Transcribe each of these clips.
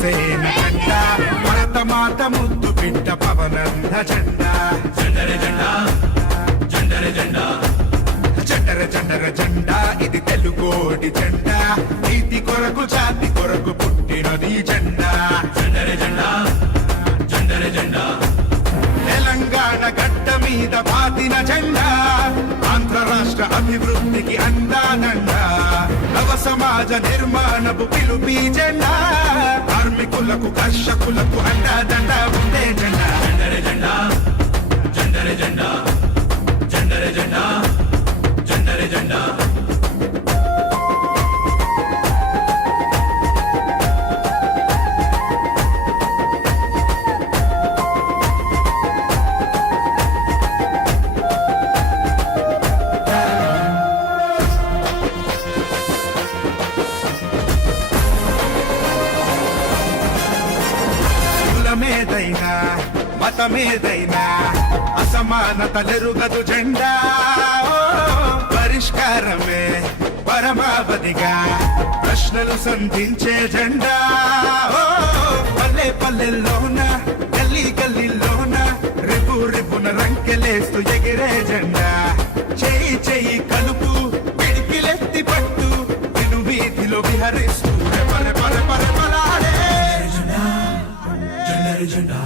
జనసేన జెండా భరతమాత ముద్దు బిడ్డ పవనంద జెండా జెండర జెండా జెండర జెండా జెండర జెండర జెండా ఇది తెలుగోడి జెండా నీతి కొరకు జాతి కొరకు పుట్టినది జెండా జెండర జెండా జెండర జెండా తెలంగాణ గడ్డ మీద బాతిన జెండా ఆంధ్ర రాష్ట్ర అభివృద్ధికి అందానండా నవ సమాజ నిర్మాణపు పిలుపి జెండా కార్మికులకు కర్షకులకు అండాదండ ఉండే జెండా జెండర జెండా జెండర జెండా జెండర జెండా జెండర జెండా మేదైనా మతమేదైనా అసమానతలెరుగదు జెండా పరిష్కారమే పరమావధిగా ప్రశ్నలు సంధించే జెండా పల్లె పల్లెల్లోన గల్లీ గల్లీలోన రేపు రేపున రంకెలేస్తూ ఎగిరే జెండా చెయ్యి చెయ్యి కలుపు పిడికిలెత్తి పట్టు విను వీధిలో విహరిస్తూ పర పర పర పలాడే జెండర జెండా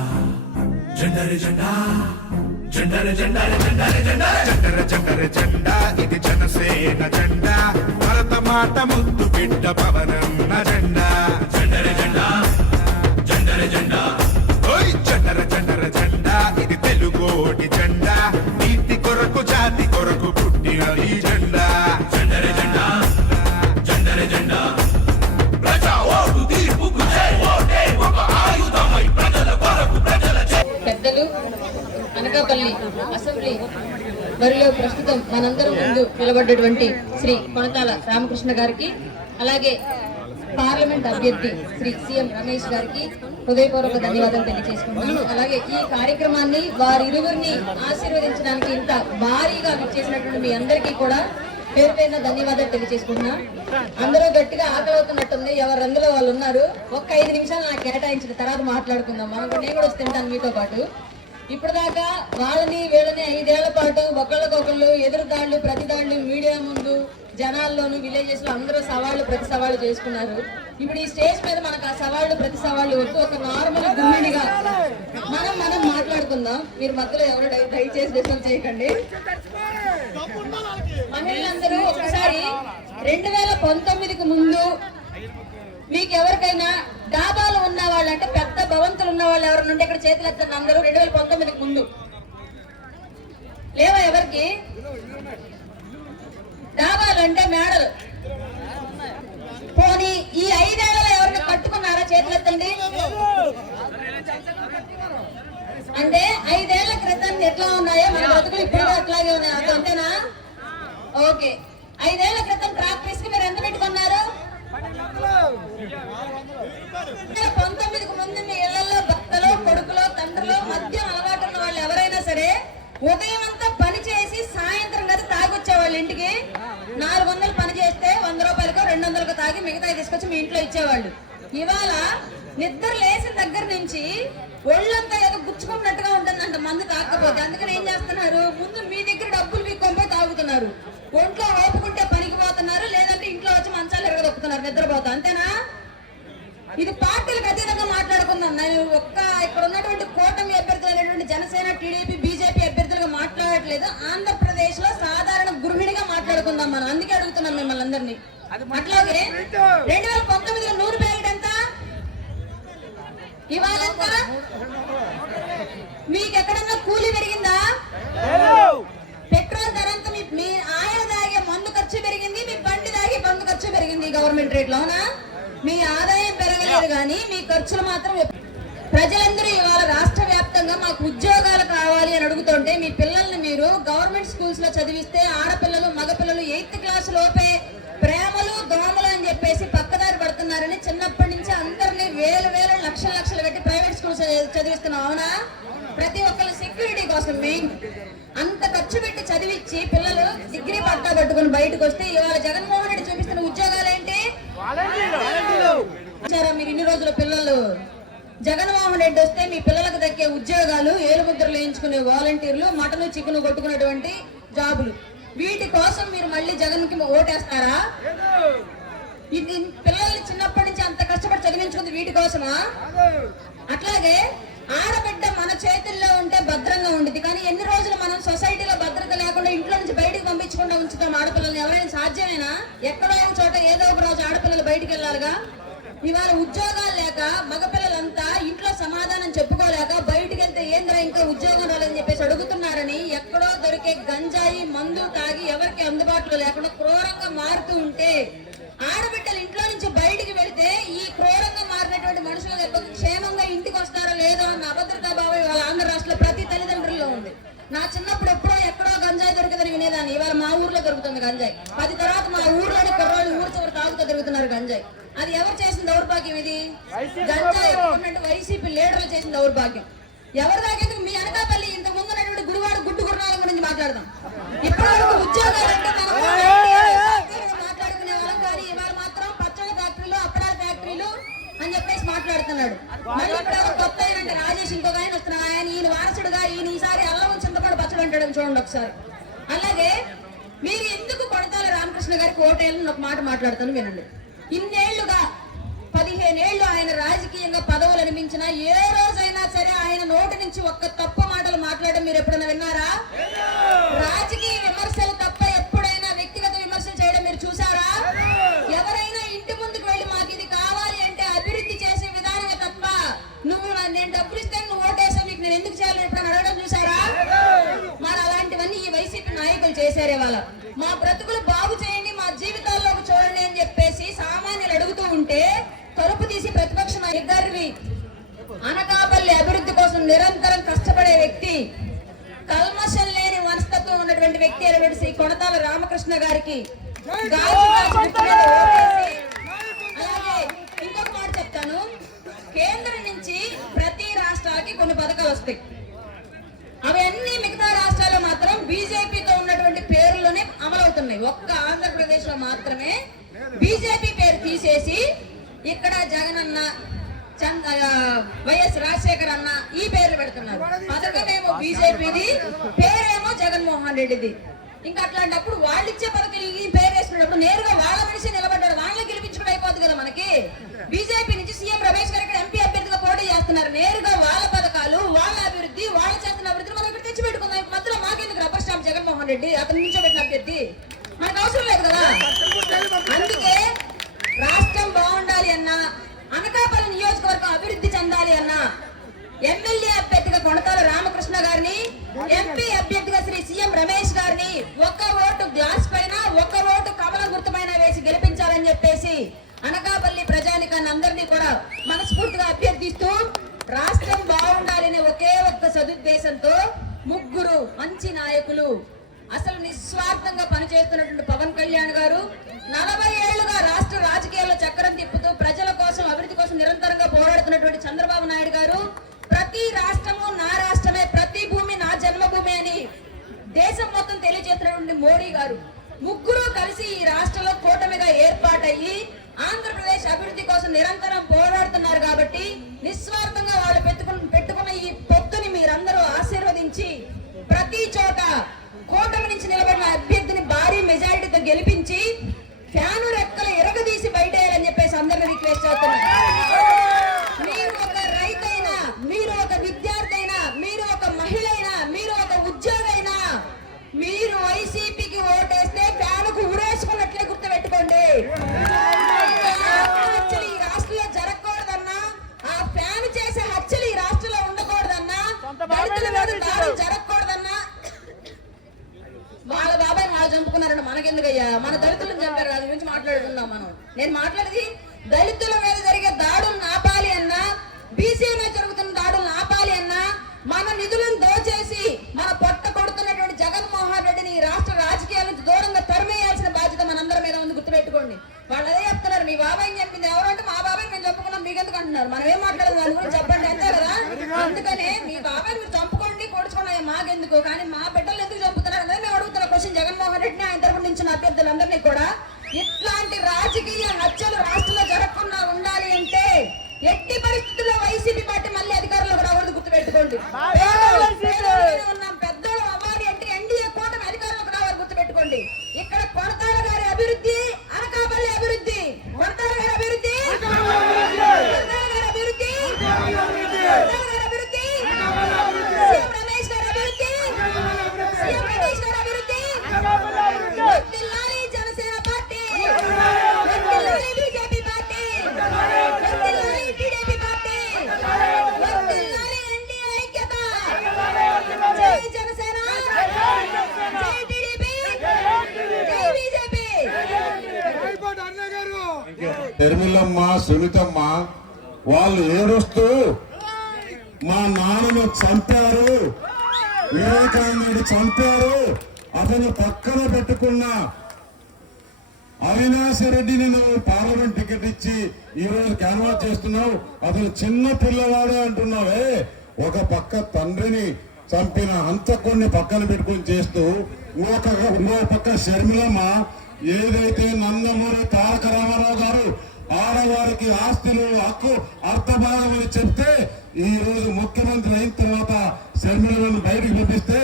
జెండర జెండా జెండర జెండర జెండర జెండర జెండర జెండర జెండా ఇది జనసేన జెండా భరతమాత ముద్దు బిడ్డ పవనన్న జెండా జెండర జెండా జెండర జెండా ఓయ్ జెండర జెండర జెండా ఇది తెలుగోడి జెండా నీతి కొరకు జాతి కొరకు పుట్టిన ఈ జెండా జెండర జెండా జెండర జెండా పెద్దలు అనకాపల్లి అసెంబ్లీ బరిలో ప్రస్తుతం మనందరం ముందు నిలబడ్డటువంటి శ్రీ కొనతాల రామకృష్ణ గారికి, అలాగే పార్లమెంట్ అభ్యర్థి శ్రీ సీఎం రమేష్ గారికి హృదయపూర్వక ధన్యవాదాలు తెలియజేసుకుంటున్నాను. అలాగే ఈ కార్యక్రమాన్ని వారిరువురిని ఆశీర్వదించడానికి ఇంత భారీగా విచ్చేసినటువంటి మీ అందరికీ కూడా పేరు పేరున ధన్యవాదాలు తెలియజేసుకుంటున్నా. అందరూ గట్టిగా ఆకలి అవుతున్నట్టుంది, ఎవరు రంగులో వాళ్ళు ఉన్నారు. ఒక్క 5 నిమిషాలు నాకు కేటాయించిన తర్వాత మాట్లాడుకుందాం. నేను కూడా తింటాను మీతో పాటు. ఇప్పుడు దాకా వాళ్ళని వీళ్ళని 5 ఏళ్ల పాటు ఒకళ్ళకొకళ్ళు ఎదురుదాళ్లు ప్రతిదాళ్లు మీడియా ముందు జనాల్లోనూ విలేజెస్ లో అందరూ సవాళ్లు ప్రతి సవాళ్లు చేసుకున్నారు. ఇప్పుడు ఈ స్టేజ్ మీద మనకు ఆ సవాళ్లు ప్రతి సవాళ్లు వద్దు, ఒక నార్మల్ గుమ్మిడిగా మనం మాట్లాడుకుందాం. మీరు మధ్యలో ఎవరు దయచేసి డిస్టర్బ్ చేయకండి. మహిళలందరూ ఒకసారి 2019కు ముందు మీకు ఎవరికైనా డాబాలు ఉన్న వాళ్ళు అంటే పెద్ద భవంతులు ఉన్న వాళ్ళు ఎవరినుంటే ఇక్కడ చేతులు ఎత్తండి అందరూ. 2019కు ముందు లేవా ఎవరికి? డాబాలు అంటే మేడలు. పోనీ ఈ 5 ఏళ్లలో ఎవరిని కట్టుకున్నారా? చేతులు ఎత్తండి. అంటే 5 ఏళ్ల క్రితం ఎట్లా ఉన్నాయో మన బతుకులు ఇప్పుడు అట్లాగే ఉన్నాయి, అంతేనా? ఓకే. 5 ఏళ్ల క్రితం ట్రాక్టర్స్ కి మీరు ఎంత పెట్టుకున్నారు? 19కు ముందు మీ ఇళ్లలో భర్తలో కొడుకులో తండ్రిలో మద్యం అలవాటు ఉన్న వాళ్ళు ఎవరైనా సరే ఉదయం అంతా పని చేసి సాయంత్రం కదా తాగొచ్చేవాళ్ళు ఇంటికి. 400 పని చేస్తే 100 రూపాయలకో 200కో తాగి మిగతా తీసుకొచ్చి మీ ఇంట్లో ఇచ్చేవాళ్ళు. ఇవాళ నిద్ర లేసిన దగ్గర నుంచి ఒళ్ళంతా ఏదో గుచ్చుకున్నట్టుగా ఉంటుందంట మందు తాకపోతే. అందుకని ఏం చేస్తున్నారు? ముందు మీ దగ్గర డబ్బులు వీక్కొంపై తాగుతున్నారు, ఒంట్లో ఓపుకుంటే పనికి పోతున్నారు, లేదంటే ఇంట్లో వచ్చి మంచాలు ఎరగదొక్కుతున్నారు నిద్రపోతా, అంతేనా? ఇది పార్టీలకు అతీతంగా మాట్లాడుకుందాం. నేను ఇక్కడ ఉన్నటువంటి కూటమి అభ్యర్థులైనటువంటి జనసేన, టీడీపీ, బీజేపీ అభ్యర్థులుగా మాట్లాడట్లేదు. ఆంధ్రప్రదేశ్ లో సాధారణ గృహిణిగా మాట్లాడుకుందాం మనం. అందుకే అడుగుతున్నాం మిమ్మల్ని అందరినీ. అట్లాగే 2019లో 100 ప్యాకెట్ ఎంత, ఇవాళ ఎంత? మీకు ఎక్కడన్నా కూలీ పెరిగిందా? పెట్రోల్ ధర అంతా మీ ఆయన తాగే మందు ఖర్చు పెరిగింది, మీ బండి తాగే మందు ఖర్చు పెరిగింది గవర్నమెంట్ రేట్ లోనా? మీ ఆదాయం పెరగలేదు కానీ మీ ఖర్చులు మాత్రం. ప్రజలందరూ ఇవాళ రాష్ట్ర వ్యాప్తంగా మాకు ఉద్యోగాలు కావాలి అని అడుగుతుంటే మీ పిల్లల్ని మీరు గవర్నమెంట్ స్కూల్స్ లో చదివిస్తే ఆడపిల్లలు మగపిల్లలు 8th క్లాస్ లోపే ప్రేమలు దోమలు అని చెప్పేసి పక్కదారి పడుతున్నారని చిన్నప్పటి నుంచి అందరినీ వేలు లక్షలు పెట్టి ప్రైవేట్ స్కూల్స్ చదివిస్తున్నాం, అవునా? ప్రతి ఒక్కరు సెక్యూరిటీ కోసం మెయిన్ అంత ఖర్చు పెట్టి చదివించి పిల్లలు డిగ్రీ పట్టా పట్టుకుని బయటకు వస్తే ఇవాళ జగన్మోహన్ రెడ్డి చూపిస్తున్న ఉద్యోగాలు ఏంటి? మీరు ఇన్ని రోజుల పిల్లలు జగన్మోహన్ రెడ్డి వస్తే మీ పిల్లలకు దక్కే ఉద్యోగాలు, ఏలుముద్రలు వేయించుకునే వాలంటీర్లు, మటను చికెను కొట్టుకునేటువంటి జాబులు, వీటి కోసం మీరు మళ్ళీ జగన్ కి ఓటేస్తారా? ఇది పిల్లల్ని చిన్నప్పటి నుంచి అంత కష్టపడి చదివించుకుంది వీటి కోసమా? అట్లాగే ఆడబిడ్డ మన చేతుల్లో ఉంటే భద్రంగా ఉండేది, కానీ ఎన్ని రోజులు మనం సొసైటీలో భద్రత లేకుండా ఇంట్లో నుంచి బయటకు పంపించకుండా ఉంచుతాం ఆడపిల్లల్ని? ఎవరైనా సాధ్యమేనా? ఎక్కడో ఒక చోట ఏదో ఒక రోజు ఆడపిల్లలు బయటికి వెళ్ళాలిగా. ఇవాళ ఉద్యోగాలు లేక మగపిల్లలంతా ఇంట్లో సమాధానం చెప్పుకోలేక బయటికి వెళ్తే ఏంద్రా ఇంకా ఉద్యోగం రాలేదని చెప్పేసి అడుగుతున్నారని ఎక్కడో దొరికే గంజాయి మందు తాగి ఎవరికి అందుబాటులో లేకుండా క్రూరంగా మారుతూ ఉంటే, ఆడబిడ్డలు ఇంట్లో నుంచి బయటికి వెళితే ఈ క్రూరంగా మారినటువంటి మనుషులు క్షేమంగా ఇంటికి వస్తారో లేదో అన్న అభద్రతా భావం ఇవాళ ఆంధ్ర రాష్ట్రంలో ప్రతి తల్లిదండ్రుల్లో ఉంది. నా చిన్నప్పుడు ఎక్కడో గంజాయి దొరికిందని వినేదాన్ని. ఇవాళ మా ఊర్లో దొరుకుతుంది గంజాయి. 10 తర్వాత మా ఊర్లోని కుర్రోళ్ళు ఊరు చివరి తాగుతూ తిరుగుతున్నారు గంజాయి. అది ఎవరు చేసిన దౌర్భాగ్యం? ఇది గంజాయి వైసీపీ లీడర్లు చేసిన దౌర్భాగ్యం. ఎవరి దాకా మీ అనకాపల్లి ఇంతకు ముందు ఉన్నటువంటి గుడివాడ గుడ్డు గుర్రాల గురించి మాట్లాడదాం. ఇప్పటివరకు ఉద్యోగాలంటే మాట్లాడుకునే వాళ్ళం, కానీ ఇవాళ మాత్రం పచ్చడి ఫ్యాక్టరీలు, అప్పడాల ఫ్యాక్టరీలు అని చెప్పేసి మాట్లాడుతున్నాడు. మళ్ళీ ఇప్పుడు కొత్త అంటే రాజేష్ ఇంకొక ఆయన వస్తున్నారు, ఆయన ఈయన వారసుడుగా ఈయన ఈసారి అల్లం చింతపడి పచ్చడి అంటాడు చూడండి ఒకసారి. అలాగే మీరు ఎందుకు కొడతాల రామకృష్ణ గారికి ఓటేయాలని ఒక మాట మాట్లాడుతాను వినండి. ఇన్నేళ్లుగా 15 ఏళ్లు ఆయన రాజకీయంగా పదవులు అనిపించినా ఏ రోజైనా సరే ఆయన నోటి నుంచి ఒక్క తప్పు మాటలు మాట్లాడడం మీరు ఎప్పుడైనా విన్నారా? రాజకీయ విమర్శలు తప్ప ఎప్పుడైనా వ్యక్తిగత విమర్శలు చేయడం మీరు చూసారా? ఎవరైనా ఇంటి ముందుకు వెళ్ళి మాకు ఇది కావాలి అంటే అభివృద్ధి చేసే విధానమే తప్ప నువ్వు నేను డబ్బులు ఇస్తే నువ్వు ఓటేసావు నీకు నేను ఎందుకు చేయాలని ఎప్పుడైనా అడగడం చూసారా? మరి అలాంటివన్నీ ఈ వైసీపీ నాయకులు చేశారే. వాళ్ళ మా బ్రతుకులు బాగు చేయండి, మా జీవితాల్లోకి చూడండి అని చెప్పేసి సామాన్యులు అడుగుతూ ఉంటే తలుపు తీసి ప్రతిపక్ష నాయకుడివి, అనకాపల్లి అభివృద్ధి కోసం నిరంతరం కష్టపడే వ్యక్తి, కల్మషం లేని మనస్తత్వం ఉన్నటువంటి వ్యక్తి అయినటువంటి శ్రీ కొణతాల రామకృష్ణ గారికి అలాగే ఇంకొక మాట చెప్తాను. కేంద్రం నుంచి ప్రతి రాష్ట్రాలకి కొన్ని పథకాలు వస్తాయి. అవి అన్ని మిగతా రాష్ట్రాల్లో మాత్రం బీజేపీతో ఉన్నటువంటి పేర్లలోనే అమలవుతున్నాయి. ఒక్క ఆంధ్రప్రదేశ్ లో మాత్రమే బీజేపీ పేరు తీసేసి ఇక్కడ జగన్ అన్న, వైఎస్ రాజశేఖర్ అన్న ఈ పేర్లు పెడుతున్నారు. పథకమేమో బీజేపీది, పేరేమో జగన్మోహన్ రెడ్డిది. ఇంకా అట్లాంటప్పుడు వాళ్ళు ఇచ్చే పథకం ఈ పేరు వేసుకున్నప్పుడు నేరుగా వాళ్ళ మనిషి నిలబడ్డాడు, వాళ్ళని గెలిపించుకుంటూ అయిపోతుంది కదా మనకి. బీజేపీ నుంచి సీఎం రమేష్ గారు ఇక్కడ ఎంపీ అభ్యర్థిగా పోటీ చేస్తున్నారు. నేరుగా వాళ్ళ పథకాలు, వాళ్ళ అభివృద్ధి, వాళ్ళు చేస్తున్న అభివృద్ధిని మనం ఇక్కడ తెచ్చి పెట్టుకుందాం. మధ్యలో మాకెందుకు రబ్బర్ స్టాంప్ జగన్మోహన్ రెడ్డి అతను నిల్చోబెట్టిన అభ్యర్థి మనకు అవసరం లేదు కదా. అందుకే రాష్ట్రం బాగుండాలి అన్నా, అనకాపల్లి నియోజకవర్గం అభివృద్ధి చెందాలి అన్నా ఎమ్మెల్యే అభ్యర్థిగా కొణతాల రామకృష్ణ గారిని, ఎంపీ అభ్యర్థిగా శ్రీ సీఎం రమేష్ గారిని ఒక్క ఓటు గ్లాస్ పైన, ఒక్క ఓటు కమల గుర్తుపైన వేసి గెలిపించాలని చెప్పేసి అనకాపల్లి ప్రజానికాన్ని అందరినీ కూడా మనస్ఫూర్తిగా అభ్యర్థిస్తూ రాష్ట్రం బాగుండాలనే ఒకే ఒక్క సదుద్దేశంతో ముగ్గురు మంచి నాయకులు, అసలు నిస్వార్థంగా పనిచేస్తున్నటువంటి పవన్ కళ్యాణ్ గారు, 40 ఏళ్లుగా రాష్ట్ర రాజకీయాల్లో చక్రం తిప్పుతూ ప్రజల కోసం, అభివృద్ధి కోసం నిరంతరంగా పోరాడుతున్నటువంటి చంద్రబాబు నాయుడు గారు, ప్రతి రాష్ట్రము నా రాష్ట్రమే, ప్రతి భూమి నా జన్మభూమి అని దేశం మొత్తం తెలియజేస్తున్నటువంటి మోడీ గారు, ముగ్గురు కలిసి ఈ రాష్ట్రంలో కూటమిగా ఏర్పాటయ్యి ఆంధ్రప్రదేశ్ అభివృద్ధి కోసం నిరంతరం పోరాడుతున్నారు. కాబట్టి నిస్వార్థంగా వాళ్ళు పెట్టుకున్న ఈ పొత్తుని మీరందరూ ఆశీర్వదించి ప్రతి చోట కూటమి నుంచి నిలబడిన అభ్యర్థిని భారీ మెజారిటీతో గెలిపించి ఫ్యాను రెక్కలు ఎరగదీసి బయటేయాలని చెప్పేసి అందరినీ రిక్వెస్ట్ చేస్తున్నారు. మీరు ఒక రైతైనా, మీరు ఒక విద్యార్థి అయినా, మీరు ఒక మహిళ అయినా, మీరు ఒక ఉద్యోగైనా, మీరు వైసీపీకి ఓటేస్తే ఫ్యానుకు ఉరేసుకున్నట్లే గుర్తుపెట్టుకోండి. హత్యలు ఈ రాష్ట్రంలో జరగకూడదన్నా, ఆ ఫ్యాన్ చేసే హత్యలు ఈ రాష్ట్రంలో ఉండకూడదన్నా, దళితుల మీద దాడులు జరగకూడదన్నా, వాళ్ళ బాబాయ్ వాళ్ళు చంపుకున్నారని మనకెందుకయ్యా? మన దళితులను చంపారు, దాని గురించి మాట్లాడుతున్నాం మనం. నేను మాట్లాడేది దళితుల మీద జరిగే దాడులను ఆపాలి అన్నా, బీసీల మీద జరుగుతున్న దాడులను ఆపాలి అన్నా, మన నిధులను దోచేసి మన పొట్ట కొడుతున్నటువంటి జగన్మోహన్ రెడ్డిని ఈ రాష్ట్ర రాజకీయాల నుంచి దూరంగా తరిమేయాల్సిన బాధ్యత మనందరి మీద ఉంది, గుర్తుపెట్టుకోండి. వాళ్ళు అదే చెప్తున్నారు, మీ బాబాయ్ చెప్పింది ఎవరంటే మా బాబాయ్ మేము చెప్పుకున్నాం, మీకెందుకు అంటున్నారు? మనం ఏం మాట్లాడదు దాని గురించి చెప్పండి అంతే కదా. అందుకనే మీ బాబాయ్ మీరు చంపుకోండి, కొడుచుకోండి, మాకెందుకు, కానీ మా బిడ్డలు ఎందుకు చంపుతున్నారు అనేది మేము అడుగుతున్న క్వశ్చన్ జగన్మోహన్ రెడ్డిని, ఆయన తరఫున నుంచి అభ్యర్థులందరినీ కూడా. ఇట్లాంటి రాజకీయ హత్యలు రాష్ట్రంలో జరగకుండా ఉండాలి అంటే ఎట్టి పరిస్థితుల్లో వైసీపీ పార్టీ మళ్ళీ అధికారంలోకి రాకూడదు, గుర్తుపెట్టుకోండి. ఉన్నాం, పెద్దోళ్ళు అవ్వాలి అంటే ఎన్డీఏ కూటమి అధికారంలోకి రావాలి, గుర్తుపెట్టుకోండి. ఇక్కడ కొనతాల గారి అభివృద్ధి, అనకాపల్లి అభివృద్ధి, కొనతాల గారి అభివృద్ధి, కొనతాల గారి అభివృద్ధి, కొనతాల గారి అభివృద్ధి, సీఎం రమేష్ గారి అభివృద్ధి, సీఎం రమేష్ గారి అభివృద్ధి. వర్ధిల్లాలి జనసేన పార్టీ, వర్ధిల్లాలి బీజేపీ పార్టీ, వర్ధిల్లాలి టీడీపీ పార్టీ, వర్ధిల్లాలి ఎన్డీఏ ఐక్యత. జై జనసేన, జై టీడీపీ, జై బీజేపీ. తిరుమలమ్మ, సునీతమ్మ వాళ్ళు ఏడుస్తూ మా నాన్నను చంపారు, వివేకానందుడు చంపారు, అతను పక్కన పెట్టుకున్న అవినాష్ రెడ్డిని నువ్వు పార్లమెంట్ టికెట్ ఇచ్చి ఈ రోజు క్యాన్వాస్ చేస్తున్నావు, అతను చిన్న పిల్లవాడే అంటున్నావే. ఒక పక్క తండ్రిని చంపిన హంతకుణ్ణి పక్కన పెట్టుకుని చేస్తూ ఇంకో పక్క షర్మిలమ్మ ఏదైతే నందమూరి తారక రామారావు గారు ఆడవారికి ఆస్తులు హక్కు అర్థభాగమని చెప్తే ఈ రోజు ముఖ్యమంత్రి అయిన తర్వాత షర్మిలను బయటికి పంపిస్తే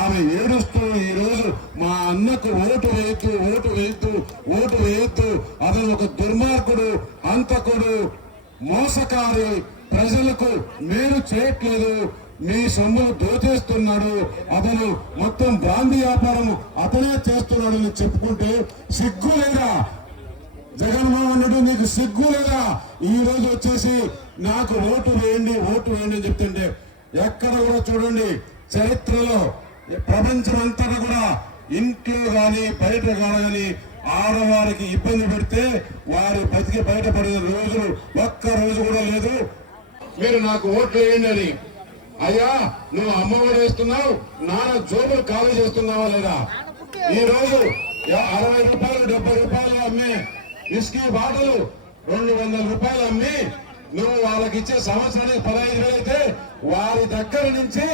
ఆమె ఏడుస్తూ ఈ రోజు మా అన్నకు ఓటు వేయద్దు, ఓటు వేయద్దు, ఓటు వేయద్దు, అతను ఒక దుర్మార్గుడు, హంతకుడు, మోసకారి, ప్రజలకు మేలు చేయట్లేదు, మీ సొమ్ములు దోచేస్తున్నాడు, అతను మొత్తం బ్రాంతి వ్యాపారం అతనే చేస్తున్నాడని చెప్పుకుంటే సిగ్గు లేదా? జగన్మోహన్ రెడ్డి నీకు సిగ్గు లేదా? ఈ రోజు వచ్చేసి నాకు ఓటు వేయండి, ఓటు వేయండి అని చెప్తుంటే ఎక్కడ కూడా చూడండి చరిత్రలో ప్రపంచం అంతటా కూడా ఇంట్లో గాని బయట కానీ ఆడవారికి ఇబ్బంది పెడితే వారు బతికి బయటపడిన రోజులు ఒక్క రోజు కూడా లేదు. మీరు నాకు ఓట్లు వేయండి అని. అయ్యా నువ్వు అమ్మఒడి వేస్తున్నావు, నాన్న జోబులు ఖాళీ చేస్తున్నావా లేదా? ఈ రోజు 60 రూపాయలు 70 రూపాయలు అమ్మే ఇసుకీ బాటలు 200 రూపాయలు అమ్మి నువ్వు వాళ్ళకి ఇచ్చే సంవత్సరానికి 15,000 అయితే వారి దగ్గర నుంచి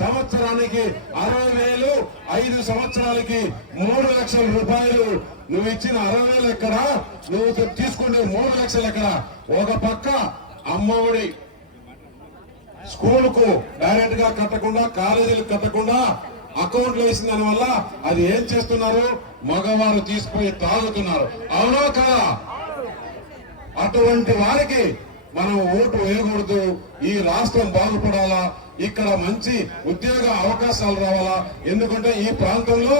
సంవత్సరానికి 60,000, 5 సంవత్సరాలకి 3 లక్షల రూపాయలు నువ్వు ఇచ్చిన 60,000 ఎక్కడ? నువ్వు తీసుకుంటే 3 లక్షలు ఎక్కడ? ఒక పక్క అమ్మఒడి స్కూల్ కు డైరెక్ట్ గా కట్టకుండా, కాలేజీలకు కట్టకుండా అకౌంట్లు వేసిన దాని వల్ల అది ఏం చేస్తున్నారు? మగవారు తీసుకుపోయి తాగుతున్నారు. అవునా కదా? అటువంటి వారికి మనం ఓటు వేయకూడదు. ఈ రాష్ట్రం బాగుపడాలా, ఇక్కడ మంచి ఉద్యోగ అవకాశాలు రావాలా. ఎందుకంటే ఈ ప్రాంతంలో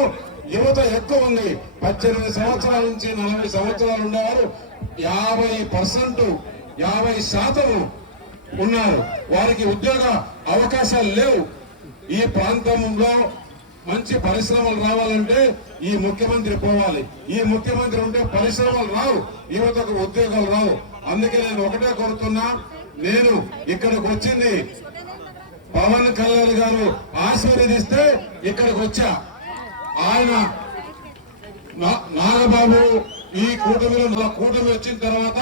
యువత ఎక్కువ ఉంది. 18 సంవత్సరాల నుంచి 40 సంవత్సరాలు ఉండేవారు 50% ఉన్నారు. వారికి ఉద్యోగ అవకాశాలు లేవు. ఈ ప్రాంతంలో మంచి పరిశ్రమలు రావాలంటే ఈ ముఖ్యమంత్రి పోవాలి. ఈ ముఖ్యమంత్రి ఉంటే పరిశ్రమలు రావు, యువతకు ఉద్యోగాలు రావు. అందుకే నేను ఒకటే కోరుతున్నా, నేను ఇక్కడికి వచ్చింది పవన్ కళ్యాణ్ గారు ఆశీర్వదిస్తే ఇక్కడికి వచ్చా. ఆయన నాగబాబు ఈ కూటమిలో కూటమి వచ్చిన తర్వాత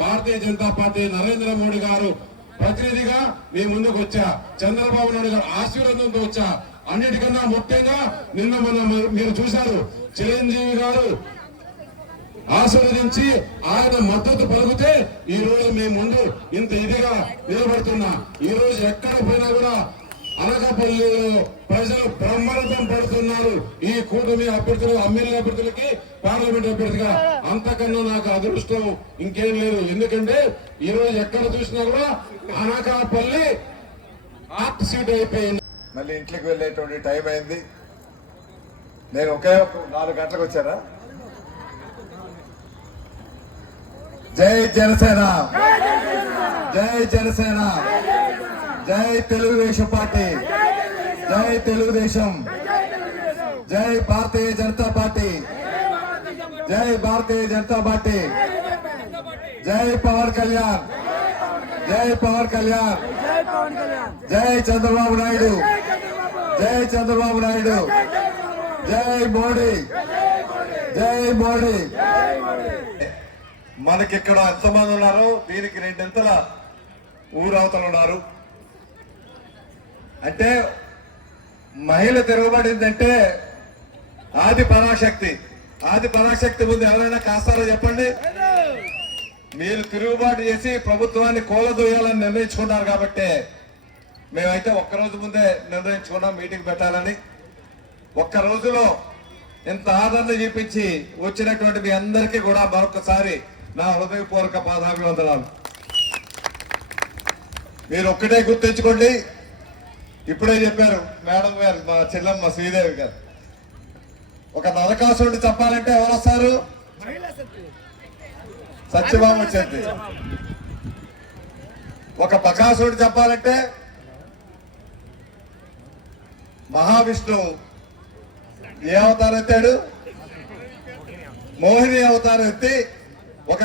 భారతీయ జనతా పార్టీ నరేంద్ర మోడీ గారు ప్రతినిధిగా మీ ముందుకు వచ్చా. చంద్రబాబు నాయుడు గారు ఆశీర్వాదంతో వచ్చా. అన్నిటికన్నా ముఖ్యంగా నిన్న మీరు చూశారు, చిరంజీవి గారు ఆశీర్వదించి ఆయన మద్దతు పలికితే ఈ రోజు మీ ముందు ఇంత ఇదిగా నిలబడుతున్నా. ఈ రోజు ఎక్కడ పోయినా కూడా అనకాపల్లిలో ప్రజలు బ్రహ్మరథం పడుతున్నారు ఈ కూటమి అభ్యర్థులు, ఎమ్మెల్యే అభ్యర్థులకి, పార్లమెంట్ అభ్యర్థిగా. అంతకన్నా నాకు అదృష్టం ఇంకేం లేదు. ఎందుకంటే ఈ రోజు ఎక్కడ చూసినా కూడా అనకాపల్లి హాట్ సీట్ అయిపోయింది. మళ్ళీ ఇంట్లోకి వెళ్ళేటువంటి టైం అయింది. నేను ఒకే 4 గంటలకు వచ్చానా? జై జనసేన, జై జనసేన, జై తెలుగుదేశం పార్టీ, జై తెలుగుదేశం, జై భారతీయ జనతా పార్టీ, జై భారతీయ జనతా పార్టీ, జై పవన్ కళ్యాణ్, జై పవన్ కళ్యాణ్, జై చంద్రబాబు నాయుడు, జై చంద్రబాబు నాయుడు, జై మోడీ, జై మోడీ. మనకిక్కడ ఎంతమంది ఉన్నారు? దీనికి 2 అంతల ఊరవతలు ఉన్నారు. అంటే మహిళ తిరగబడిందంటే ఆది పరాశక్తి. ఆది పరాశక్తి ముందు ఎవరైనా కాస్తారో చెప్పండి. మీరు తిరుగుబాటు చేసి ప్రభుత్వాన్ని కూలదోయాలని నిర్ణయించుకున్నారు కాబట్టి మేమైతే ఒక్కరోజు ముందే నిర్ణయించుకున్నాం మీటింగ్ పెట్టాలని. ఒక్క రోజులో ఇంత ఆదరణ చూపించి వచ్చినటువంటి మీ అందరికీ కూడా మరొకసారి నా హృదయపూర్వక పాదాభివందనాలు. మీరు ఒక్కటే గుర్తించుకోండి, ఇప్పుడే చెప్పారు మేడం గారు, మా చెల్లమ్మ శ్రీదేవి గారు, ఒక నరకాసురుడిని చెప్పాలంటే ఎవరు వస్తారు? సత్యభామ వచ్చింది. ఒక బకాసురుడు చెప్పాలంటే మహావిష్ణువు ఏ అవతారం ఎత్తాడు? మోహిని అవతారం ఎత్తి ఒక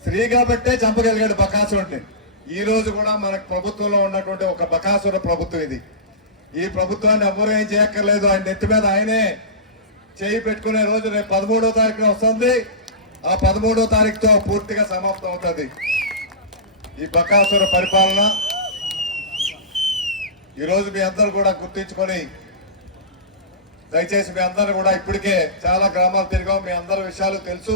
స్త్రీ కాబట్టే చంపగలిగాడు బకాసురుడిని. ఈ రోజు కూడా మనకు ప్రభుత్వంలో ఉన్నటువంటి ఒక బకాసుర ప్రభుత్వం ఇది. ఈ ప్రభుత్వాన్ని ఎవరు ఏం చేయక్కర్లేదు, ఆయన నెత్తి మీద ఆయనే చేయి పెట్టుకునే రోజు రేపు 13వ తారీఖున వస్తుంది. ఆ 13వ తారీఖుతో పూర్తిగా సమాప్తం అవుతుంది ఈ బకాసుర పరిపాలన. ఈరోజు మీ అందరూ కూడా గుర్తించుకొని దయచేసి మీ అందరూ కూడా ఇప్పటికే చాలా గ్రామాలు తిరిగాం, మీ అందరి విషయాలు తెలుసు.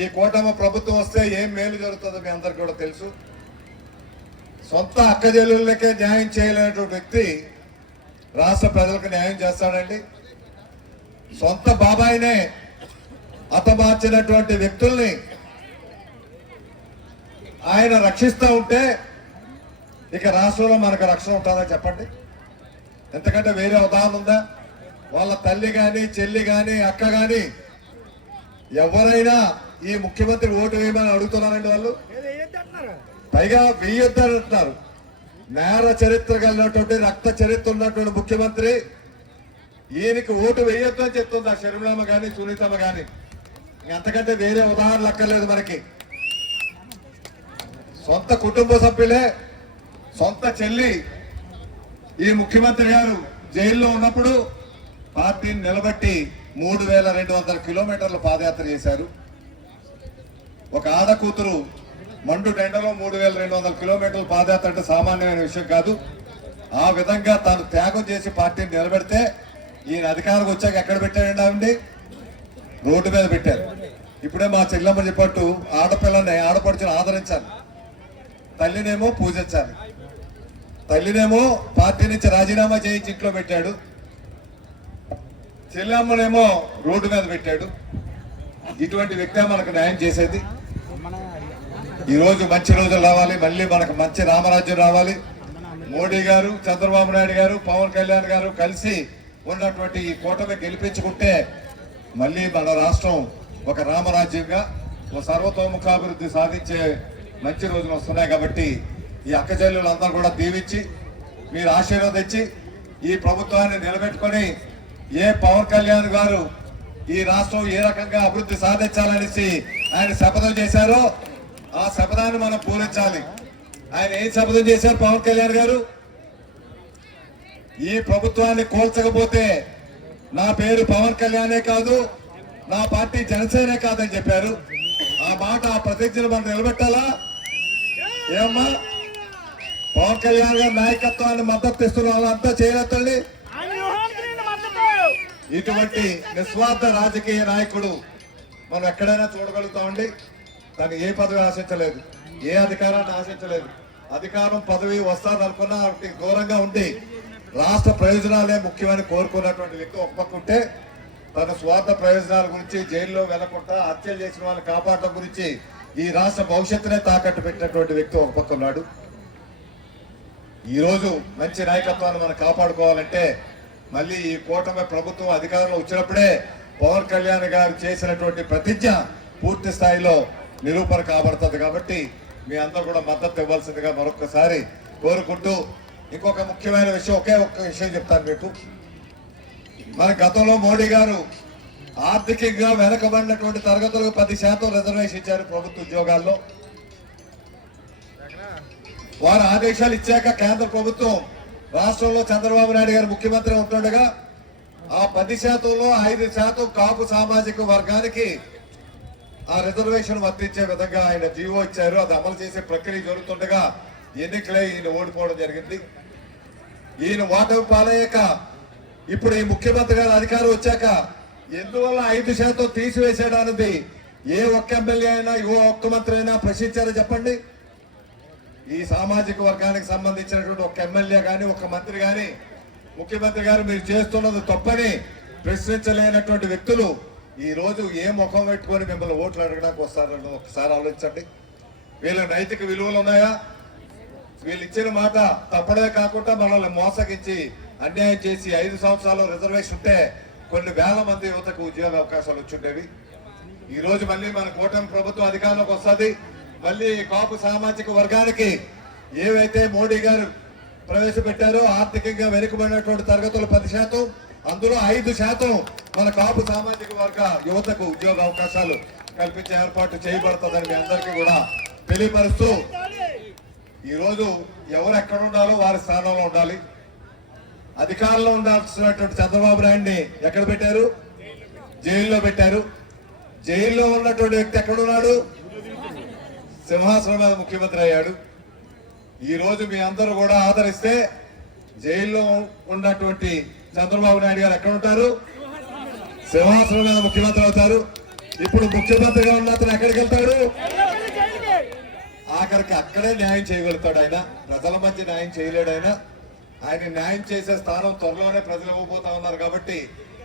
ఈ కూటమి ప్రభుత్వం వస్తే ఏం మేలు జరుగుతుందో మీ అందరికి కూడా తెలుసు. సొంత అక్కజెల్లులకే న్యాయం చేయలేనటువంటి వ్యక్తి రాష్ట్ర ప్రజలకు న్యాయం చేస్తాడండి. సొంత బాబాయినే హతమార్చినటువంటి వ్యక్తుల్ని ఆయన రక్షిస్తూ ఉంటే ఇక రాష్ట్రంలో మనకు రక్షణ ఉంటుందా చెప్పండి? ఎందుకంటే వేరే ఉదాహరణ ఉందా? వాళ్ళ తల్లి కానీ చెల్లి కానీ అక్క కానీ ఎవరైనా ఈ ముఖ్యమంత్రి ఓటు వేయమని అడుగుతున్నారండి వాళ్ళు. పైగా వేయొద్దంటున్నారు. నేర చరిత్ర కలిగినటువంటి రక్త చరిత్ర ఉన్నటువంటి ముఖ్యమంత్రి ఈయనకి ఓటు వేయొద్దు అని చెప్తుంది షర్మిలమ్మ కానీ సునీతమ్మ కానీ. అంతకంటే వేరే ఉదాహరణలు అక్కర్లేదు మనకి. సొంత కుటుంబ సభ్యులే, సొంత చెల్లి ఈ ముఖ్యమంత్రి గారు జైల్లో ఉన్నప్పుడు పార్టీని నిలబెట్టి 3200 కిలోమీటర్లు పాదయాత్ర చేశారు. ఒక ఆడ కూతురు మండు ఎండలో 3200 కిలోమీటర్లు పాదయాత్ర అంటే సామాన్యమైన విషయం కాదు. ఆ విధంగా తాను త్యాగం చేసి పార్టీని నిలబెడితే ఈయన అధికారం వచ్చాక ఎక్కడ పెట్టారండి? ఆవిడ రోడ్డు మీద పెట్టారు. ఇప్పుడే మా చెల్లమ్మ చెప్పట్టు ఆడపిల్లని ఆడపడుచుని ఆదరించాలి, తల్లినేమో పూజించాలి. తల్లినేమో పార్టీ నుంచి రాజీనామా చేయించి ఇంట్లో పెట్టాడు, చెల్లమ్మనేమో రోడ్డు మీద పెట్టాడు. ఇటువంటి వ్యక్తి మనకు న్యాయం చేసేది. ఈరోజు మంచి రోజులు రావాలి, మళ్ళీ మనకు మంచి రామరాజ్యం రావాలి. మోడీ గారు, చంద్రబాబు నాయుడు గారు, పవన్ కళ్యాణ్ గారు కలిసి ఉన్నటువంటి ఈ కూటమి గెలిపించుకుంటే మళ్ళీ మన రాష్ట్రం ఒక రామరాజ్యంగా ఒక సర్వతోముఖాభివృద్ధి సాధించే మంచి రోజులు వస్తున్నాయి. కాబట్టి ఈ అక్కచెల్లెలందరూ కూడా దీవించి మీరు ఆశీర్వదించి ఈ ప్రభుత్వాన్ని నిలబెట్టుకొని ఏ పవన్ కళ్యాణ్ గారు ఈ రాష్ట్రం ఏ రకంగా అభివృద్ధి సాధించాలనేసి ఆయన శపథం చేశారో ఆ శపథాన్ని మనం పూరించాలి. ఆయన ఏం శపథం చేశారు పవన్ కళ్యాణ్ గారు? ఈ ప్రభుత్వాన్ని కోల్చకపోతే నా పేరు పవన్ కళ్యాణే కాదు, నా పార్టీ జనసేనే కాదని చెప్పారు. ఆ మాట, ఆ ప్రతిజ్ఞను మనం నిలబెట్టాలా? ఏమ్మా, పవన్ కళ్యాణ్ గారి నాయకత్వాన్ని మద్దతు ఇస్తున్న వాళ్ళంతా చేయలేదండి. ఇటువంటి నిస్వార్థ రాజకీయ నాయకుడు మనం ఎక్కడైనా చూడగలుగుతామండి. తను ఏ పదవి ఆశించలేదు, ఏ అధికారాన్ని ఆశించలేదు. అధికారం పదవి వస్తాదనుకున్నా వాటికి దూరంగా ఉండి రాష్ట్ర ప్రయోజనాలే ముఖ్యమని కోరుకున్నటువంటి వ్యక్తి ఒక పక్క ఉంటే, తన స్వార్థ ప్రయోజనాల గురించి జైల్లో వెళ్లకుండా హత్యలు చేసిన వాళ్ళని కాపాడటం గురించి ఈ రాష్ట్ర భవిష్యత్తునే తాకట్టు పెట్టినటువంటి వ్యక్తి ఒక పక్క ఉన్నాడు. ఈరోజు మంచి నాయకత్వాన్ని మనం కాపాడుకోవాలంటే మళ్ళీ ఈ కూటమి ప్రభుత్వం అధికారంలో వచ్చినప్పుడే పవన్ కళ్యాణ్ గారు చేసినటువంటి ప్రతిజ్ఞ పూర్తి స్థాయిలో నిరూపణ కాబడుతుంది. కాబట్టి మీ అందరూ కూడా మద్దతు ఇవ్వాల్సిందిగా మరొకసారి కోరుకుంటూ, ఇంకొక ముఖ్యమైన విషయం, ఒకే ఒక్క విషయం చెప్తాను మీకు. మన గతంలో మోడీ గారు ఆర్థికంగా వెనకబడినటువంటి తరగతులకు 10% రిజర్వేషన్ ఇచ్చారు ప్రభుత్వ ఉద్యోగాల్లో. వారు ఆదేశాలు ఇచ్చాక కేంద్ర ప్రభుత్వం రాష్ట్రంలో చంద్రబాబు నాయుడు గారు ముఖ్యమంత్రి ఉంటుండగా ఆ 10%లో 5% కాపు సామాజిక వర్గానికి ఆ రిజర్వేషన్ వర్తించే విధంగా ఆయన జీవో ఇచ్చారు. అది అమలు చేసే ప్రక్రియ జరుగుతుండగా ఎన్నికలే ఈయన ఓడిపోవడం జరిగింది. ఈయన ఓటమి పాలయ్యాక ఇప్పుడు ఈ ముఖ్యమంత్రి గారు అధికారం వచ్చాక ఎందువల్ల 5% తీసివేసాడు అన్నది ఏ ఒక్క ఎమ్మెల్యే అయినా ఏ ఒక్క మంత్రి అయినా ప్రశ్నించారో చెప్పండి? ఈ సామాజిక వర్గానికి సంబంధించినటువంటి ఒక ఎమ్మెల్యే కానీ ఒక మంత్రి కానీ ముఖ్యమంత్రి గారు మీరు చేస్తున్నది తప్పని ప్రశ్నించలేనటువంటి వ్యక్తులు ఈ రోజు ఏ ముఖం పెట్టుకొని మిమ్మల్ని ఓట్లు అడగడానికి వస్తారని ఒకసారి ఆలోచించండి. వీళ్ళ నైతిక విలువలు ఉన్నాయా? వీళ్ళు ఇచ్చిన మాట తప్పడమే కాకుండా మనల్ని మోసగించి అన్యాయం చేసి 5 సంవత్సరాలు రిజర్వేషన్ ఉంటే కొన్ని వేల మంది యువతకు ఉద్యోగ అవకాశాలు వచ్చిండేవి. ఈ రోజు మళ్ళీ మన కూటమి ప్రభుత్వం అధికారంలోకి వస్తుంది. మళ్ళీ కాపు సామాజిక వర్గానికి ఏవైతే మోడీ గారు ప్రవేశపెట్టారో ఆర్థికంగా వెనుకబడినటువంటి తరగతులు 10%, అందులో 5% మన కాపు సామాజిక వర్గ యువతకు ఉద్యోగ అవకాశాలు కల్పించే ఏర్పాటు చేయబడుతుందని మీ అందరికీ కూడా తెలియపరుస్తూ, ఈ రోజు ఎవరు ఎక్కడ ఉండాలో వారి స్థానంలో ఉండాలి. అధికారంలో ఉండాల్సినటువంటి చంద్రబాబు నాయుడిని ఎక్కడ పెట్టారు? జైల్లో పెట్టారు. జైల్లో ఉన్నటువంటి వ్యక్తి ఎక్కడున్నాడు? సింహాసనం మీద ముఖ్యమంత్రి అయ్యాడు. ఈ రోజు మీ అందరూ కూడా ఆదరిస్తే జైల్లో ఉన్నటువంటి చంద్రబాబు నాయుడు గారు ఎక్కడ ఉంటారు? సింహాసనం మీద ముఖ్యమంత్రి అవుతారు. ఇప్పుడు ముఖ్యమంత్రిగా ఉన్న అతను ఎక్కడికి వెళ్తాడు? ఆఖరికి అక్కడే న్యాయం చేయగలుగుతాడు ఆయన. ప్రజల మధ్య న్యాయం చేయలేడు ఆయన. ఆయన న్యాయం చేసే స్థానం త్వరలోనే ప్రజలు ఇవ్వబోతా ఉన్నారు. కాబట్టి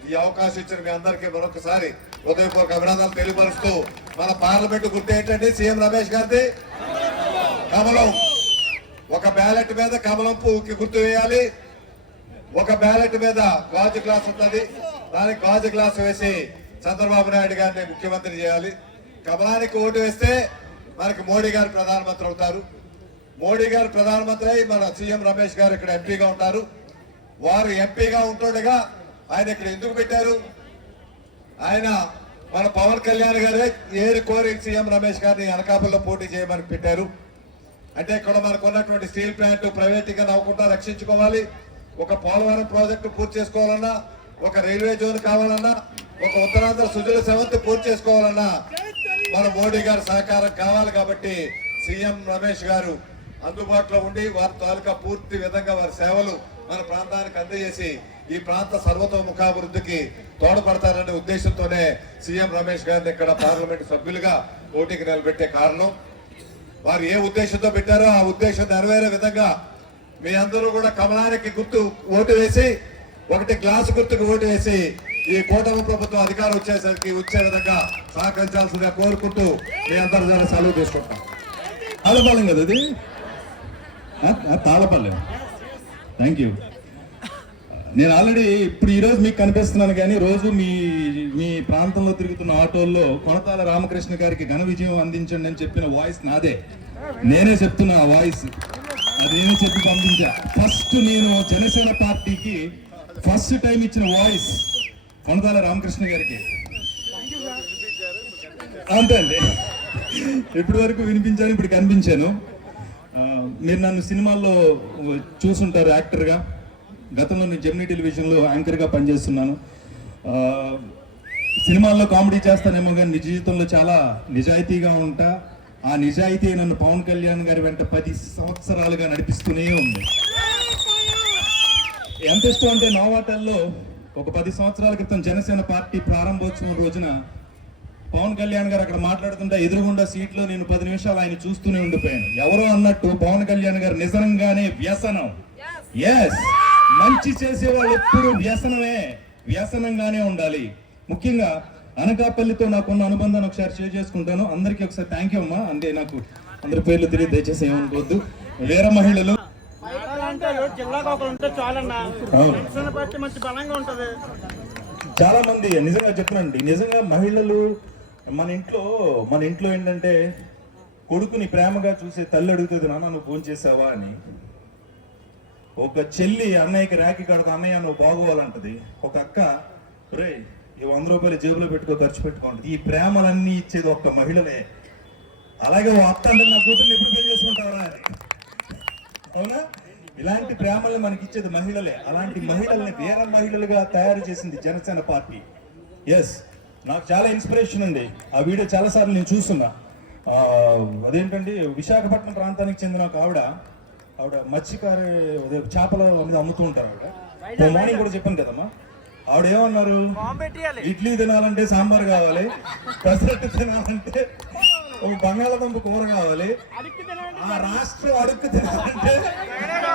ఈ అవకాశం ఇచ్చిన మీ అందరికీ మరొకసారి హృదయపూర్వక అభినందనలు తెలియపరుస్తూ, మన పార్లమెంట్ గుర్తు ఏంటంటే సీఎం రమేష్ గారిది కమలం. ఒక బ్యాలెట్ మీద కమలం పువ్వుకి గుర్తు వేయాలి. ఒక బ్యాలెట్ మీద గాజు గ్లాస్ ఉంటుంది, దానికి గాజు గ్లాస్ వేసి చంద్రబాబు నాయుడు గారిని ముఖ్యమంత్రి చేయాలి. కమలానికి ఓటు వేస్తే మనకి మోడీ గారు ప్రధానమంత్రి అవుతారు. మోడీ గారు ప్రధానమంత్రి అయి మన సీఎం రమేష్ గారు ఇక్కడ ఎంపీగా ఉంటారు. వారు ఎంపీగా ఉంటుండగా ఆయన ఇక్కడ ఎందుకు పెట్టారు? ఆయన మన పవన్ కళ్యాణ్ గారే ఏరి కోరి సీఎం రమేష్ గారిని అనకాపల్లిలో పోటీ చేయమని పెట్టారు. అంటే ఇక్కడ మనకు ఉన్నటువంటి స్టీల్ ప్లాంట్ ప్రైవేటీకరణ అవ్వకుండా రక్షించుకోవాలి. ఒక పోలవరం ప్రాజెక్టు పూర్తి చేసుకోవాలన్నా, ఒక రైల్వే జోన్ కావాలన్నా, ఒక ఉత్తరాంధ్ర సుజల సెవంతి పూర్తి చేసుకోవాలన్నా మన మోడీ గారి సహకారం కావాలి. కాబట్టి సీఎం రమేష్ గారు అందుబాటులో ఉండి వారి తాలూకా పూర్తి విధంగా వారి సేవలు మన ప్రాంతానికి అందజేసి ఈ ప్రాంత సర్వతోముఖాభివృద్ధికి తోడ్పడతారనే ఉద్దేశంతోనే సీఎం రమేష్ గారిని ఇక్కడ పార్లమెంట్ సభ్యులుగా పోటీకి నిలబెట్టే కారణం. వారు ఏ ఉద్దేశంతో పెట్టారో ఆ ఉద్దేశం నెరవేరే విధంగా మీ అందరూ కూడా కమలానికి గుర్తు ఓటు వేసి, ఒకటి గ్లాసు గుర్తుకు ఓటు వేసి ఈ కూటమి ప్రభుత్వం అధికారం వచ్చే విధంగా సహకరించాల్సిందిగా కోరుకుంటూ మీ అందరూ ద్వారా సెలవు తీసుకుంటాం. తాళపల్లెం కదా అది, తాళపల్లెం. Thank you. నేను ఆల్రెడీ ఇప్పుడు ఈరోజు మీకు కనిపిస్తున్నాను, కానీ రోజు మీ ప్రాంతంలో తిరుగుతున్న ఆటోల్లో కొనతాల రామకృష్ణ గారికి ఘన విజయం అందించండి అని చెప్పిన వాయిస్ నాదే. నేనే చెప్తున్నా ఆ వాయిస్, అది నేనే చెప్పి పంపించా. ఫస్ట్ నేను జనసేన పార్టీకి ఫస్ట్ టైం ఇచ్చిన వాయిస్ కొనతాల రామకృష్ణ గారికి. అంతే అండి, ఇప్పటి వరకు వినిపించాను, ఇప్పుడు కనిపించాను. మీరు నన్ను సినిమాల్లో చూసుంటారు యాక్టర్గా. గతంలో నేను జెమినీ టెలివిజన్లో యాంకర్గా పనిచేస్తున్నాను. సినిమాల్లో కామెడీ చేస్తానేమో కానీ నిజ జీవితంలో చాలా నిజాయితీగా ఉంటా. ఆ నిజాయితీ నన్ను పవన్ కళ్యాణ్ గారి వెంట 10 సంవత్సరాలుగా నడిపిస్తూనే ఉంది. ఎంత ఇష్టం అంటే నోవాటల్లో ఒక 10 సంవత్సరాల క్రితం జనసేన పార్టీ ప్రారంభోత్సవం రోజున పవన్ కళ్యాణ్ గారు అక్కడ మాట్లాడుతుంటే ఎదురుగుండా సీట్లో నేను 10 నిమిషాలు ఆయన చూస్తూనే ఉండిపోయాను. ఎవరో అన్నట్టు పవన్ కళ్యాణ్ గారు నిజంగానే వ్యసనం. ఎస్, మంచి చేసేవాళ్ళు ఎప్పుడు వ్యసనంగానే ఉండాలి. ముఖ్యంగా అనకాపల్లితో నాకున్న అనుబంధాన్ని ఒకసారి షేర్ చేసుకుంటాను. అందరికీ ఒకసారి థ్యాంక్ యూ అమ్మా. అంటే నాకు అందరి పేర్లు తెలియదు, దయచేసి ఏమనుకోవద్దు. వేరే మహిళలు చాలా మంది నిజంగా చెప్తున్నాండి, నిజంగా మహిళలు మన ఇంట్లో ఏంటంటే కొడుకుని ప్రేమగా చూసే తల్లి అడుగుతుంది, నాన్న నువ్వు ఫోన్ చేసావా అని. ఒక చెల్లి అన్నయ్యకి రాఖీ కడతా, అన్నయ్య నువ్వు బాగోవాలంటది. ఒక అక్క రే ఈ 100 రూపాయలు జేబులో పెట్టుకో, ఖర్చు పెట్టుకోండి. ఈ ప్రేమలన్నీ ఇచ్చేది ఒక్క మహిళలే. అలాగే ఓ అత్త అంటే నా కూతుర్ని ఎప్పుడు పెళ్లి చేసుకుంటావరా అని, అవునా? ఇలాంటి ప్రేమల్ని మనకి ఇచ్చేది మహిళలే. అలాంటి మహిళల్ని వేరే మహిళలుగా తయారు చేసింది జనసేన పార్టీ. ఎస్, నాకు చాలా ఇన్స్పిరేషన్ ఉంది. ఆ వీడియో చాలా సార్లు నేను చూస్తున్నా. అదేంటండి, విశాఖపట్నం ప్రాంతానికి చెందిన ఒక ఆవిడ మత్స్యకారు చేపలు అనేది అమ్ముతూ ఉంటారు. ఆవిడ మార్నింగ్ కూడా చెప్పాను కదమ్మా, ఆవిడేమన్నారు, ఇడ్లీ తినాలంటే సాంబార్ కావాలి, పెసరట్టు తినాలంటే ఒక బంగాళాదుంప కూర కావాలి, ఆ రాష్ట్రం అడుక్కు తినాలంటే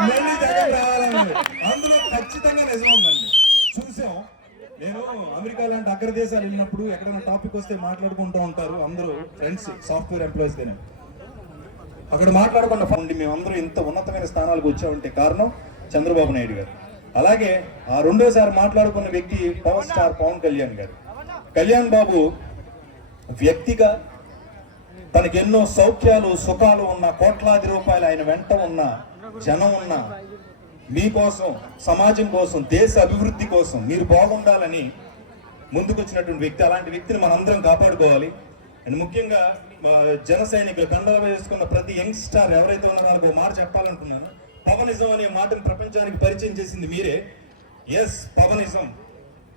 మళ్ళీ జగన్ రావాలన్నారు. అందులో ఖచ్చితంగా నిజం ఉందండి. చూసాం. నేను అమెరికా లాంటి అగ్ర దేశాలు వెళ్ళినప్పుడు ఎక్కడైనా టాపిక్ వస్తే మాట్లాడుకుంటూ ఉంటారు అందరూ ఫ్రెండ్స్, సాఫ్ట్వేర్ ఎంప్లాయీస్ గానే. అక్కడ మాట్లాడకుండా ఉండి మేమందరూ ఇంత ఉన్నతమైన స్థానాలకు వచ్చామంటే కారణం చంద్రబాబు నాయుడు గారు. అలాగే ఆ రెండోసారి మాట్లాడుకున్న వ్యక్తి పవర్ స్టార్ పవన్ కళ్యాణ్ గారు. కళ్యాణ్ బాబు వ్యక్తిగా తనకి ఎన్నో సౌఖ్యాలు సుఖాలు ఉన్న, కోట్లాది రూపాయలు ఆయన వెంట ఉన్న, జనం ఉన్న, మీకోసం, సమాజం కోసం, దేశ అభివృద్ధి కోసం మీరు బాగుండాలని ముందుకొచ్చినటువంటి వ్యక్తి. అలాంటి వ్యక్తిని మనందరం కాపాడుకోవాలి. అండ్ ముఖ్యంగా జన సైనికులు కండలు వేసుకున్న ప్రతి యంగ్ స్టార్ ఎవరైతే ఉన్నారో వాళ్ళకి మాట చెప్పాలనుకున్నాను. పవనిజం అనే మాటను ప్రపంచానికి పరిచయం చేసింది మీరే. ఎస్, పవనిజం.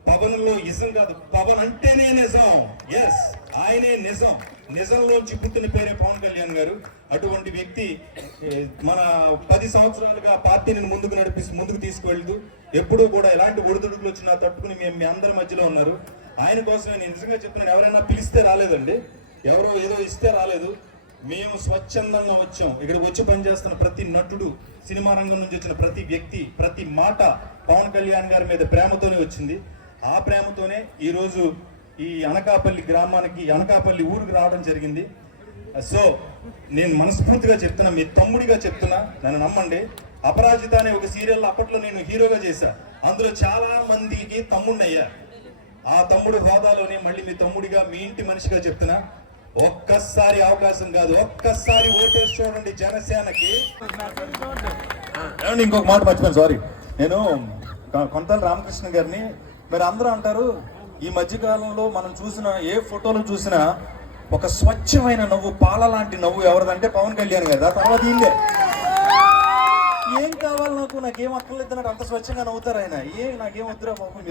పవన్లో ఇజం కాదు, పవన్ అంటేనే నిజం. ఎస్, ఆయనే నిజం. నిజంలోంచి పుట్టిన పేరే పవన్ కళ్యాణ్ గారు. అటువంటి వ్యక్తి మన 10 సంవత్సరాలుగా పార్టీని ముందుకు తీసుకువెళ్తూ ఎప్పుడూ కూడా ఎలాంటి ఒడిదుడుకులు వచ్చినా తట్టుకుని మేము మీ అందరి మధ్యలో ఉన్నారు. ఆయన కోసం నేను నిజంగా చెప్తున్నాను, ఎవరైనా పిలిస్తే రాలేదండి, ఎవరో ఏదో ఇస్తే రాలేదు. మేము స్వచ్ఛందంగా వచ్చాం. ఇక్కడ వచ్చి పనిచేస్తున్న ప్రతి నటుడు, సినిమా రంగం నుంచి వచ్చిన ప్రతి వ్యక్తి, ప్రతి మాట పవన్ కళ్యాణ్ గారి మీద ప్రేమతోనే వచ్చింది. ఆ ప్రేమతోనే ఈరోజు ఈ అనకాపల్లి గ్రామానికి, అనకాపల్లి ఊరికి రావడం జరిగింది. సో నేను మనస్ఫూర్తిగా చెప్తున్నా, మీ తమ్ముడిగా చెప్తున్నా, నన్ను నమ్మండి. అపరాజిత అనే ఒక సీరియల్ అప్పట్లో నేను హీరోగా చేశా. అందులో చాలా మందికి తమ్ముడిని అయ్యా. ఆ తమ్ముడు హోదాలోనే మళ్ళీ మీ తమ్ముడిగా, మీ ఇంటి మనిషిగా చెప్తున్నా, ఒక్కసారి అవకాశం కాదు, ఒక్కసారి ఓటేసి చూడండి జనసేనకి. ఇంకొక మాట మర్చిపోయాను, సారీ. నేను కొంతల రామకృష్ణ గారిని, మీరు అందరూ అంటారు ఈ మధ్యకాలంలో మనం చూసిన ఏ ఫోటోలు చూసినా ఒక స్వచ్ఛమైన నవ్వు, పాల లాంటి నవ్వు ఎవరిదంటే పవన్ కళ్యాణ్ గారు. ఆ తర్వాత ఈయనే. ఏం కావాలి నాకేం అక్కర్లేదు, నాకు అంత స్వచ్ఛంగా నవ్వుతారు ఆయన. నాకేం వద్దురా బాబు,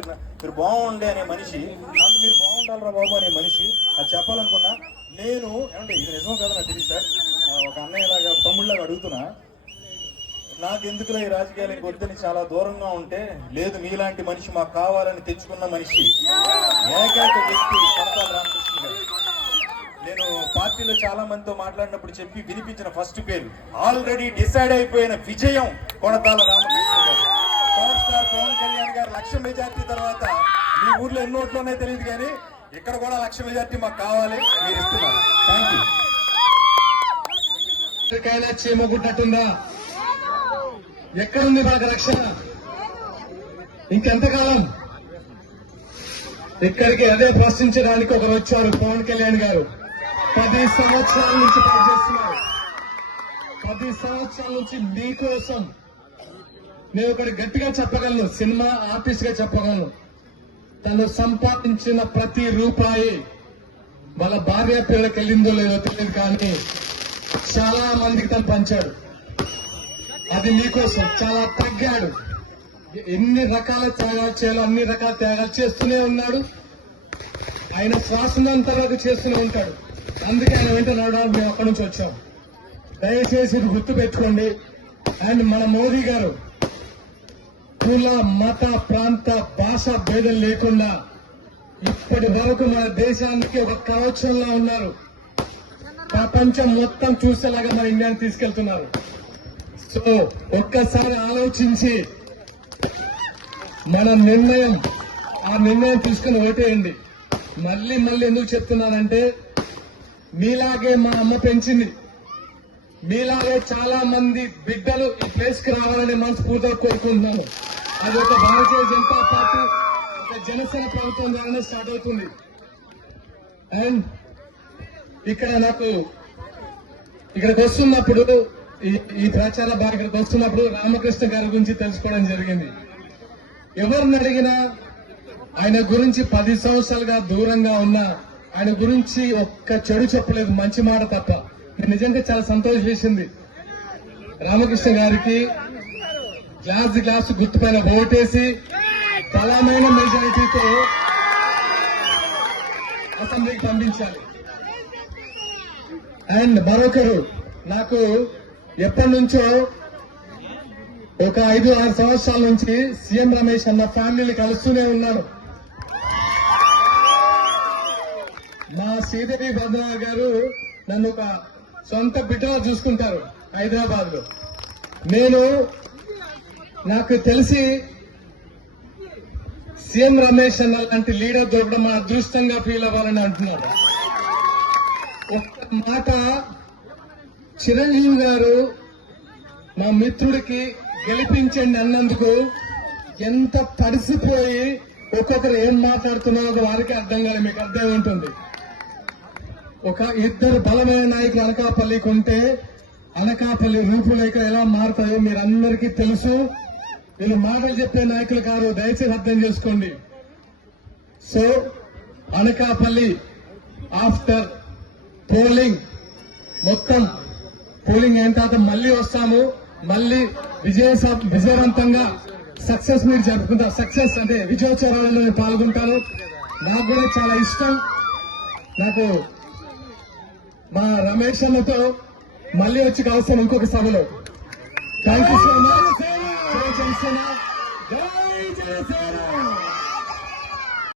మీరు బాగుండే అనే మనిషి, అంత మీరు బాగుండాలరా బాబు అనే మనిషి. అది చెప్పాలనుకున్నా నేను. ఏమంటే ఇది నిజం కదా నాకు తెలియదు సార్, ఒక అన్నయ్యలాగా, తమ్ముళ్ళలాగా అడుగుతున్నా. నాకు ఎందుకులా ఈ రాజకీయాలకు వద్దని చాలా దూరంగా ఉంటే, లేదు మీలాంటి మనిషి మాకు కావాలని తెచ్చుకున్న మనిషి ఏకైక వ్యక్తి కొనతాల రామకృష్ణ గారు. నేను పార్టీలో చాలా మందితో మాట్లాడినప్పుడు చెప్పి వినిపించిన ఫస్ట్ పేరు, ఆల్రెడీ డిసైడ్ అయిపోయిన విజయం కొనతాల రామకృష్ణ గారు. పవర్ స్టార్ పవన్ కళ్యాణ్ గారు 1,00,000 మెజార్టీ తర్వాత మీ ఊర్లో ఎన్ని ఓట్లున్నాయో తెలియదు, కానీ ఇక్కడ కూడా 1,00,000 మెజార్టీ మాకు కావాలి, మీరు ఇస్తున్నారు. Thank you. ఎక్కడికైనా చీమగుడ్డట్టుందా? ఎక్కడుంది మనకు రక్షణ? ఇంకెంతకాలం? ఇక్కడికి అదే ప్రశ్నించడానికి ఒకరు వచ్చారు, పవన్ కళ్యాణ్ గారు. 10 సంవత్సరాల నుంచి పనిచేస్తున్నారు. 10 సంవత్సరాల నుంచి మీకోసం. నేను ఒకటి గట్టిగా చెప్పగలను, సినిమా ఆర్టిస్ట్ గా చెప్పగలను, తను సంపాదించిన ప్రతి రూపాయి వాళ్ళ భార్య పిల్లలకి వెళ్ళిందో లేదో తెలియదు, కానీ చాలా మందికి తను పంచాడు. అది మీకోసం. చాలా తగ్గాడు. ఎన్ని రకాల త్యాగాలు చేయాలో అన్ని రకాల త్యాగాలు చేస్తూనే ఉన్నాడు. ఆయన శ్వాసనంత వరకు చేస్తూనే ఉంటాడు. అందుకే ఆయన వెంట నడవడానికి మేము అక్కడి నుంచి వచ్చాం. దయచేసి ఇది గుర్తు పెట్టుకోండి. అండ్ మన మోదీ గారు కుల, మత, ప్రాంత, భాష భేదం లేకుండా ఇప్పటి వరకు మన దేశానికి ఒక కవచంలా ఉన్నారు. ప్రపంచం మొత్తం చూసేలాగా మన ఇండియాని తీసుకెళ్తున్నారు. సో ఒక్కసారి ఆలోచించి మన నిర్ణయం, ఆ నిర్ణయం తీసుకుని ఓటేయండి. మళ్ళీ ఎందుకు చెప్తున్నానంటే, మీలాగే మా అమ్మ పెంచింది, మీలాగే చాలా మంది బిడ్డలు ఈ ప్లేస్ కి రావాలని మనస్ఫూర్తిగా కోరుకుంటున్నాము. అది ఒక భారతీయ జనతా పార్టీ, ఒక జనసేన ప్రభుత్వం ద్వారానే స్టార్ట్ అవుతుంది. అండ్ ఇక్కడికి వస్తున్నప్పుడు, ఈ ప్రచార బాగా ఇక్కడికి వస్తున్నప్పుడు రామకృష్ణ గారి గురించి తెలుసుకోవడం జరిగింది. ఎవరిని అడిగినా ఆయన గురించి 10 సంవత్సరాలుగా దూరంగా ఉన్నా ఆయన గురించి ఒక్క చెడు చెప్పలేదు, మంచి మాట తప్ప. నిజంగా చాలా సంతోషం చేసింది. రామకృష్ణ గారికి గ్లాస్ గుర్తుపైన ఓటేసి బలమైన మెజారిటీతో అసెంబ్లీకి పంపించాలి. అండ్ మరొకరు నాకు ఎప్పటి నుంచో ఒక 5-6 సంవత్సరాల నుంచి సీఎం రమేష్ అన్న ఫ్యామిలీని కలుస్తూనే ఉన్నాను. మా శ్రీదేవి భద్రరావు గారు నన్ను ఒక సొంత బిడ్డగా చూసుకుంటారు హైదరాబాద్ లో. నాకు తెలిసి సీఎం రమేష్ అన్న లాంటి లీడర్ దొరకడం మన అదృష్టంగా ఫీల్ అవ్వాలని అంటున్నాను. ఒక్క మాట, చిరంజీవి గారు మా మిత్రుడికి గెలిపించండి అన్నందుకు ఎంత తడిసిపోయి ఒక్కొక్కరు ఏం మాట్లాడుతున్నారో వారికి అర్థం కాదు, మీకు అర్థం ఉంటుంది. ఒక ఇద్దరు బలమైన నాయకులు అనకాపల్లికి ఉంటే అనకాపల్లి రూపురేఖ ఎలా మారుతాయో మీరందరికీ తెలుసు. వీళ్ళు మాటలు చెప్పే నాయకులు కాదు, దయచేసి అర్థం చేసుకోండి. సో అనకాపల్లి ఆఫ్టర్ పోలింగ్, మొత్తం పోలింగ్ అయిన తర్వాత మళ్ళీ వస్తాము, మళ్ళీ విజయవంతంగా సక్సెస్ మీరు జరుపుకుంటారు. సక్సెస్ అంటే విజయోత్సవాలలో నేను పాల్గొంటాను. నాకు కూడా చాలా ఇష్టం. నాకు మా రమేష్ అన్నతో మళ్ళీ వచ్చి కలుస్తాను ఇంకొక సభలో. Thank you so much. జై జనసేన, జై జనసేన.